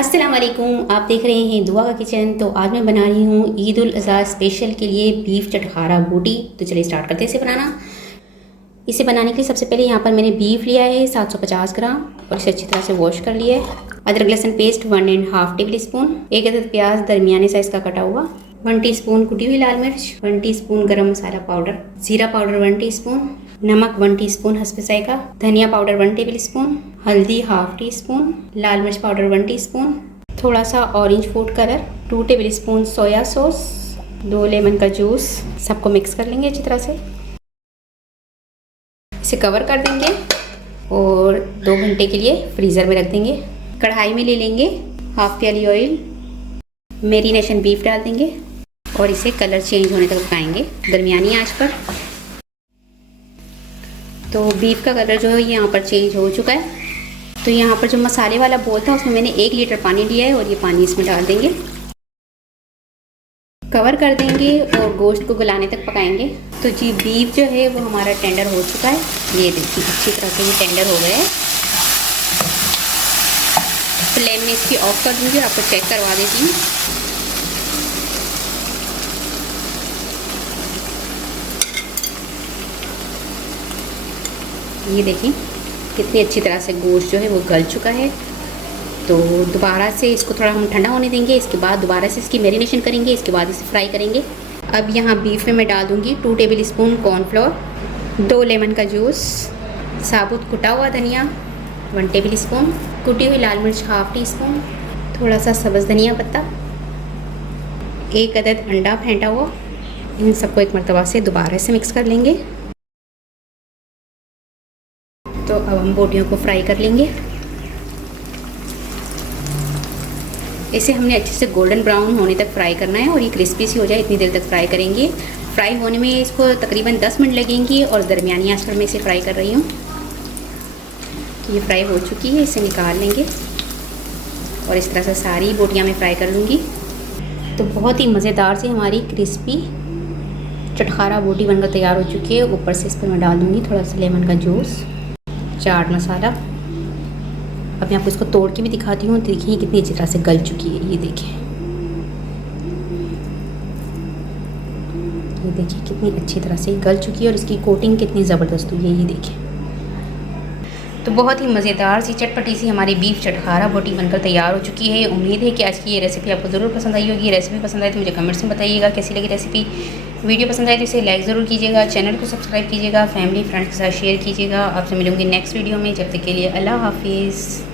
अस्सलाम वालेकुम, आप देख रहे हैं दुआ का किचन। तो आज मैं बना रही हूँ ईद उल अज़हा स्पेशल के लिए बीफ चटखारा बोटी। तो चलिए स्टार्ट करते हैं इसे बनाना। इसे बनाने के लिए सबसे पहले यहाँ पर मैंने बीफ लिया है 750 ग्राम और इसे अच्छी तरह से वॉश कर लिया है। अदरक लहसुन पेस्ट 1.5 टेबल स्पून, एक अदद प्याज दरमियाने साइज़ का कटा हुआ, 1 टीस्पून कुटी हुई लाल मिर्च, 1 टीस्पून गरम मसाला पाउडर, जीरा पाउडर 1 टीस्पून, नमक 1 टीस्पून हस्ब ज़ायक़ा, धनिया पाउडर 1 टेबल स्पून, हल्दी हाफ टी स्पून, लाल मिर्च पाउडर 1 टीस्पून, थोड़ा सा orange food colour, 2 table spoon soya sauce, 2 lemon का जूस। सबको मिक्स कर लेंगे अच्छी तरह से। इसे कवर कर देंगे और 2 घंटे के लिए फ्रीज़र में रख देंगे। कढ़ाई में ले लेंगे हाफ प्याली ऑयल, मैरिनेशन बीफ डाल देंगे और इसे कलर चेंज होने तक पकाएंगे दरमियानी आंच पर। तो बीफ का कलर जो है यहाँ पर चेंज हो चुका है। तो यहाँ पर जो मसाले वाला बोल था उसमें मैंने 1 लीटर पानी लिया है और ये पानी इसमें डाल देंगे, कवर कर देंगे और गोश्त को गलाने तक पकाएंगे। तो जी बीफ जो है वो हमारा टेंडर हो चुका है। ये देखिए अच्छी तरह से ये टेंडर हो गया है। फ्लेम में इसकी ऑफ कर दूँगी और आपको चेक करवा देती हूँ। ये देखिए कितनी अच्छी तरह से गोश्त जो है वो गल चुका है। तो दोबारा से इसको थोड़ा हम ठंडा होने देंगे। इसके बाद दोबारा से इसकी मैरिनेशन करेंगे, इसके बाद इसे फ्राई करेंगे। अब यहाँ बीफ में मैं डाल दूँगी 2 टेबल स्पून कॉर्नफ्लोर, 2 लेमन का जूस, साबुत कुटा हुआ धनिया 1 टेबल स्पून, कुटी हुई लाल मिर्च हाफ टी स्पून, थोड़ा सा सब्ज़ धनिया पत्ता, 1 अदद अंडा फेंटा हुआ। इन सबको एक मरतबा से दोबारा से मिक्स कर लेंगे। तो अब हम बोटियों को फ्राई कर लेंगे। इसे हमने अच्छे से गोल्डन ब्राउन होने तक फ्राई करना है और ये क्रिस्पी सी हो जाए इतनी देर तक फ्राई करेंगे। फ्राई होने में इसको तकरीबन 10 मिनट लगेंगे और दरमियानी आंच पर मैं इसे फ्राई कर रही हूँ। तो ये फ्राई हो चुकी है, इसे निकाल लेंगे और इस तरह से सारी बोटियाँ मैं फ्राई कर लूँगी। तो बहुत ही मज़ेदार से हमारी क्रिस्पी चटखारा बोटी बनकर तैयार हो चुकी है। ऊपर से इस पर मैं डाल दूँगी थोड़ा सा लेमन का जूस, चाट मसाला। अब मैं आपको इसको तोड़ के भी दिखाती हूँ। देखिए कितनी अच्छी तरह से गल चुकी है। ये देखिए कितनी अच्छी तरह से गल चुकी है और इसकी कोटिंग कितनी ज़बरदस्त हुई है। ये देखिए तो बहुत ही मज़ेदार सी चटपटी सी हमारी बीफ चटखारा बोटी बनकर तैयार हो चुकी है। उम्मीद है कि आज की ये रेसिपी आपको ज़रूर पसंद आई होगी। रेसिपी पसंद आए तो मुझे कमेंट्स में बताइएगा कैसी लगी रेसिपी। वीडियो पसंद आए तो इसे लाइक ज़रूर कीजिएगा, चैनल को सब्सक्राइब कीजिएगा, फैमिली फ्रेंड्स के साथ शेयर कीजिएगा। आपसे मिलूंगी नेक्स्ट वीडियो में। जब तक के लिए अल्लाह हाफिज़।